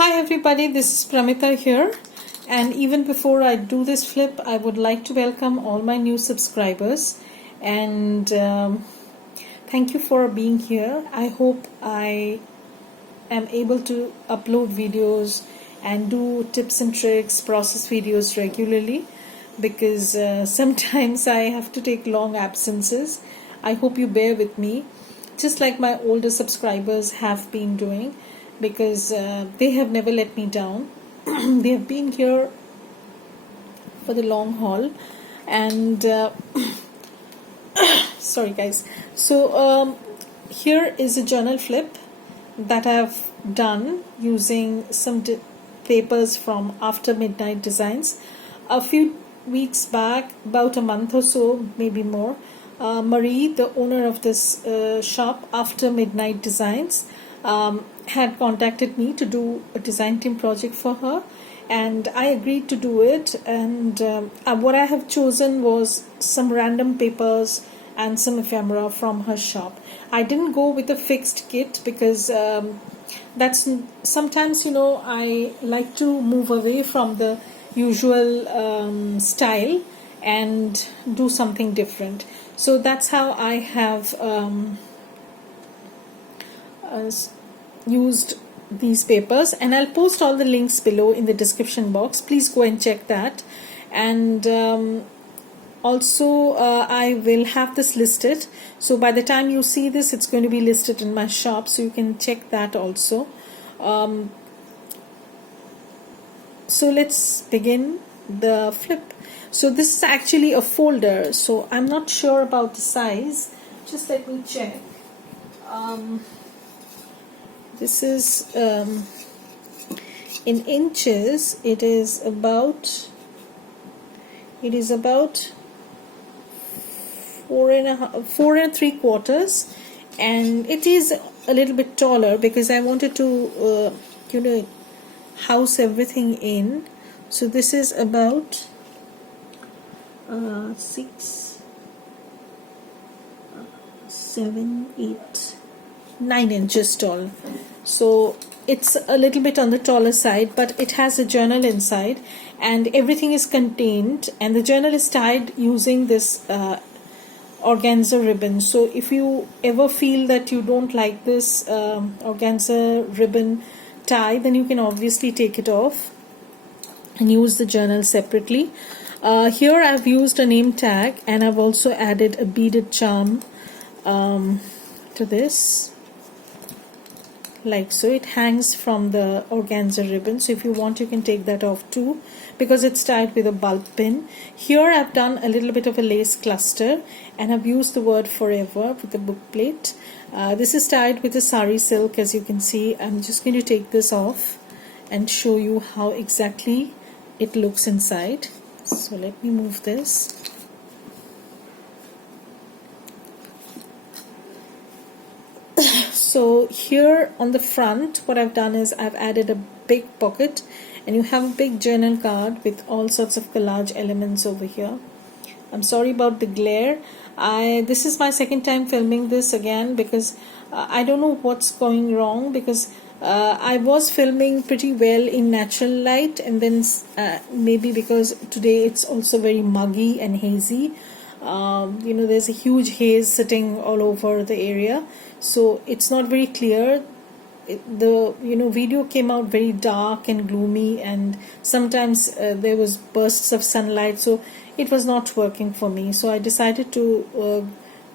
Hi everybody, this is Pramita here, and even before I do this flip, I would like to welcome all my new subscribers and thank you for being here. I hope I am able to upload videos and do tips and tricks, process videos regularly because sometimes I have to take long absences. I hope you bear with me, just like my older subscribers have been doing, because they have never let me down. They have been here for the long haul, and sorry guys. So here is a journal flip that I've done using some papers from After Midnight Designs. A few weeks back, about a month or so, maybe more, Marie, the owner of this shop, After Midnight Designs, had contacted me to do a design team project for her, and I agreed to do it. And what I have chosen was some random papers and some ephemera from her shop. I didn't go with a fixed kit because that's sometimes, I like to move away from the usual style and do something different. So that's how I have used these papers, and I'll post all the links below in the description box. Please go and check that. And also I will have this listed, so by the time you see this, it's going to be listed in my shop, so you can check that also. So let's begin the flip. So this is actually a folder, so I'm not sure about the size. Just let me check. This is in inches. It is about 4.75, and it is a little bit taller because I wanted to house everything in. So this is about 6, 7, 8, 9 inches tall. So it's a little bit on the taller side, but it has a journal inside and everything is contained, and the journal is tied using this organza ribbon. So if you ever feel that you don't like this organza ribbon tie, then you can obviously take it off and use the journal separately. Here I've used a name tag, and I've also added a beaded charm to this, like so. It hangs from the organza ribbon, so if you want, you can take that off too, because it's tied with a bulb pin. Here I've done a little bit of a lace cluster, and I've used the word forever with the book plate. This is tied with a sari silk, as you can see. I'm just going to take this off and show you how exactly it looks inside. So let me move this. So here on the front, what I've done is I've added a big pocket, and you have a big journal card with all sorts of collage elements over here. I'm sorry about the glare. This is my second time filming this again because I don't know what's going wrong, because I was filming pretty well in natural light, and then maybe because today it's also very muggy and hazy. There's a huge haze sitting all over the area, so it's not very clear. The video came out very dark and gloomy, and sometimes there was bursts of sunlight, so it was not working for me. So I decided to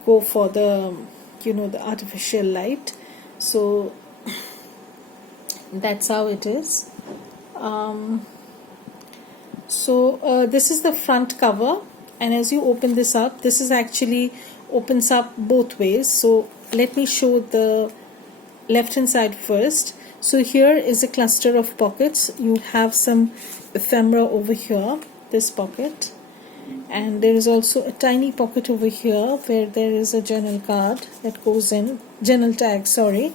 go for the the artificial light. So that's how it is. This is the front cover, and as you open this up, this is actually opens up both ways. So let me show the left hand side first. So here is a cluster of pockets. You have some ephemera over here, this pocket, and there is also a tiny pocket over here where there is a journal card that goes in, journal tag, sorry.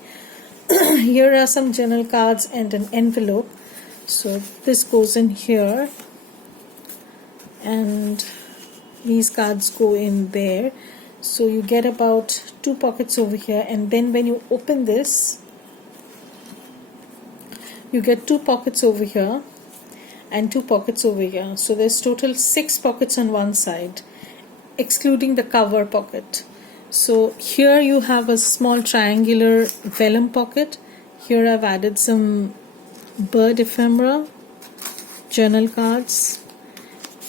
Here are some journal cards and an envelope. So this goes in here, and these cards go in there. So you get about 2 pockets over here, and then when you open this, you get 2 pockets over here and 2 pockets over here. So there's total 6 pockets on one side, excluding the cover pocket. So here you have a small triangular vellum pocket. Here I've added some bird ephemera, journal cards,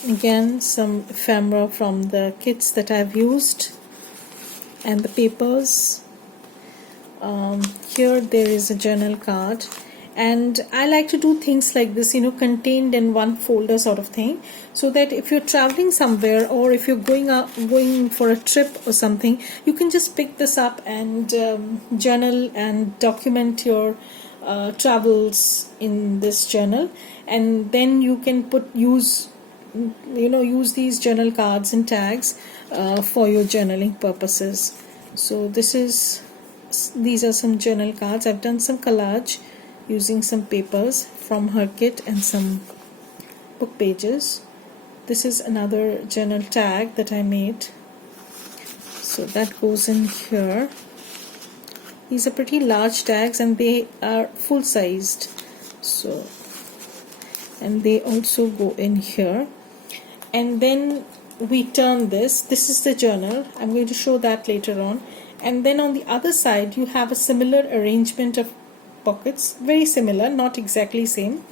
again some ephemera from the kits that I've used, and the papers. Here there is a journal card, and I like to do things like this, contained in one folder sort of thing, so that if you're traveling somewhere or if you're going for a trip or something, you can just pick this up and journal and document your travels in this journal, and then you can use these journal cards and tags for your journaling purposes. So these are some journal cards. I've done some collage using some papers from her kit and some book pages. This is another journal tag that I made, so that goes in here. These are pretty large tags and they are full sized, so, and they also go in here. And then we turn this is the journal. I'm going to show that later on. And then on the other side you have a similar arrangement of pockets, very similar, not exactly same.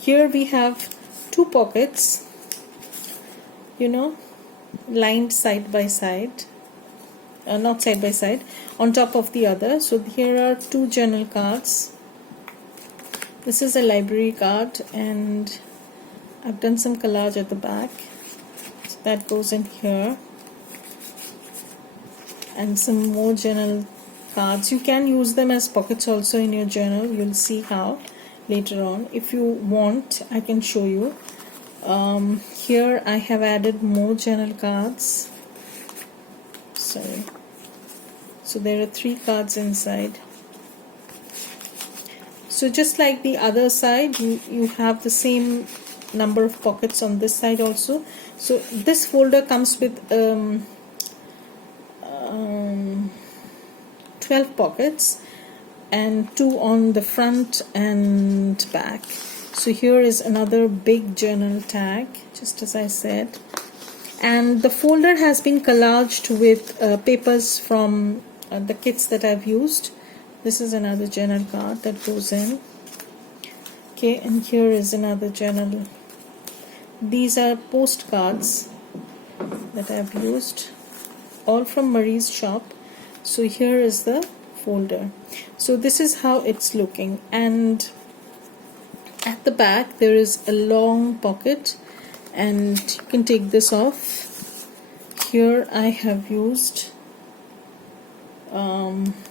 Here we have 2 pockets, lined side by side, not side by side, on top of the other. So here are 2 journal cards. This is a library card, and I've done some collage at the back, so that goes in here. And some more journal cards. You can use them as pockets also in your journal. You'll see how later on. If you want, I can show you. Here I have added more journal cards. Sorry. So there are 3 cards inside. So just like the other side, you have the same number of pockets on this side also. So this folder comes with 12 pockets and 2 on the front and back. So here is another big journal tag, just as I said, and the folder has been collaged with papers from the kits that I've used. This is another journal card that goes in. Okay, and here is another journal. These are postcards that I've used, all from Marie's shop. So here is the folder. So this is how it's looking, and at the back there is a long pocket, and you can take this off. Here I have used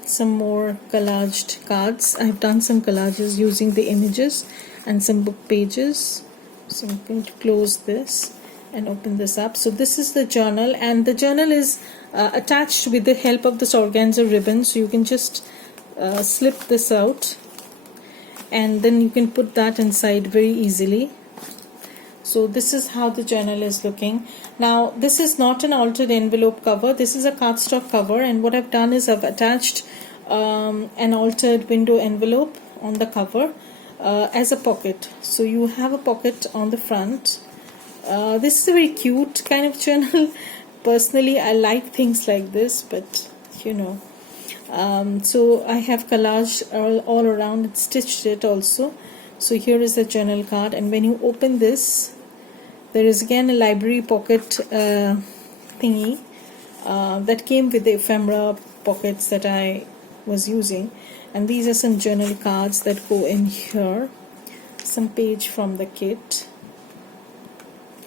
some more collaged cards. I've done some collages using the images and some book pages. So I'm going to close this and open this up. So this is the journal, and the journal is attached with the help of this organza ribbon. So you can just slip this out, and then you can put that inside very easily. So this is how the journal is looking. Now this is not an altered envelope cover, this is a cardstock cover, and what I've done is I've attached an altered window envelope on the cover as a pocket. So you have a pocket on the front. This is a very cute kind of journal. Personally, I like things like this, but so I have collaged all around and stitched it also. So here is the journal card, and when you open this, there is again a library pocket thingy that came with the ephemera pockets that I was using, and these are some journal cards that go in here, some page from the kit,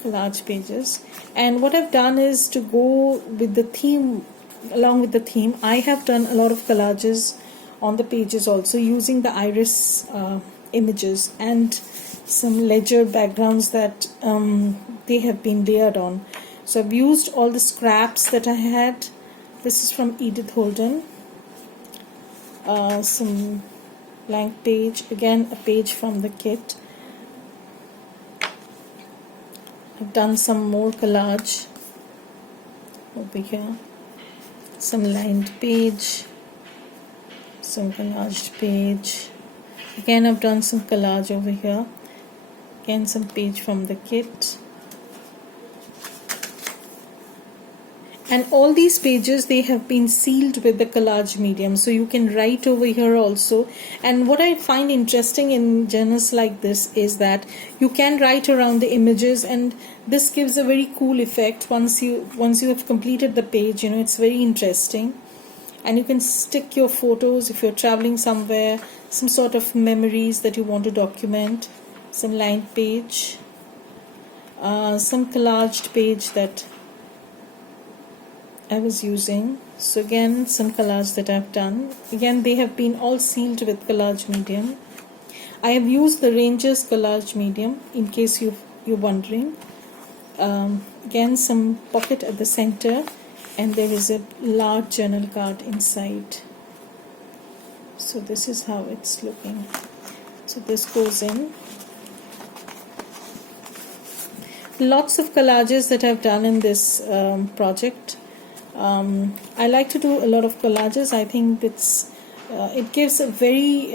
large pages. And what I've done is to go with the theme, along with the theme, I have done a lot of collages on the pages also using the iris images and some ledger backgrounds that they have been layered on. So I've used all the scraps that I had. This is from Edith Holden. Some blank page, again a page from the kit. I've done some more collage over here, some lined page, some collaged page, Again, I've done some collage over here. Again, some page from the kit. And all these pages, they have been sealed with the collage medium, so you can write over here also. And what I find interesting in journals like this is that you can write around the images, and this gives a very cool effect once you have completed the page. You know, it's very interesting. And you can stick your photos if you're traveling somewhere, some sort of memories that you want to document, some lined page, some collaged page that I was using. So again, some collage that I've done. Again, they have been all sealed with collage medium. I have used the Rangers collage medium in case you're wondering. Again, some pocket at the center, and there is a large journal card inside. So this is how it's looking. So this goes in. Lots of collages that I've done in this project. I like to do a lot of collages. I think it gives a very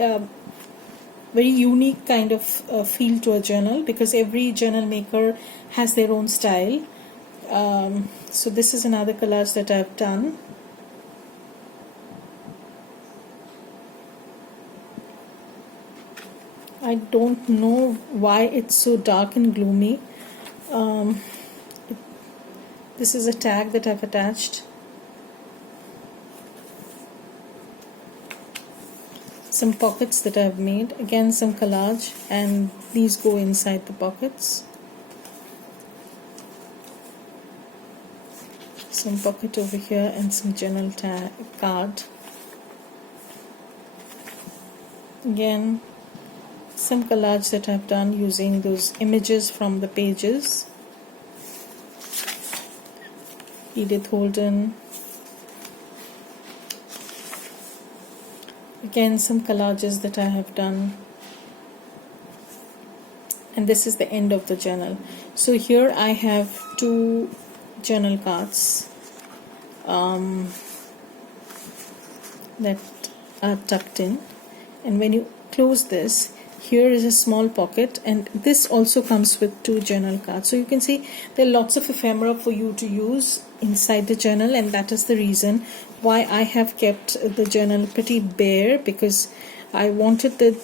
unique kind of feel to a journal, because every journal maker has their own style. So this is another collage that I've done. I don't know why it's so dark and gloomy. This is a tag that I've attached. Some pockets that I've made. Again, some collage, and these go inside the pockets. Some pocket over here and some journal card. Again, some collage that I've done using those images from the pages. Edith Holden. Again, some collages that I have done. And this is the end of the journal. So here I have 2 journal cards that are tucked in. And when you close this, here is a small pocket, and this also comes with 2 journal cards. So you can see there are lots of ephemera for you to use inside the journal, and that is the reason why I have kept the journal pretty bare, because I wanted the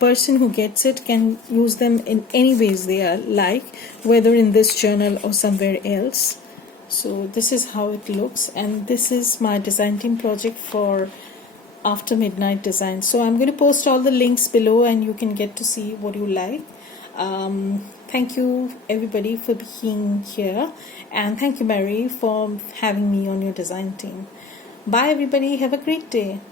person who gets it can use them in any ways they are like, whether in this journal or somewhere else. So this is how it looks, and this is my design team project for After Midnight Design. So I'm going to post all the links below, and you can get to see what you like. Thank you everybody for being here, and thank you Mary for having me on your design team. Bye everybody, have a great day.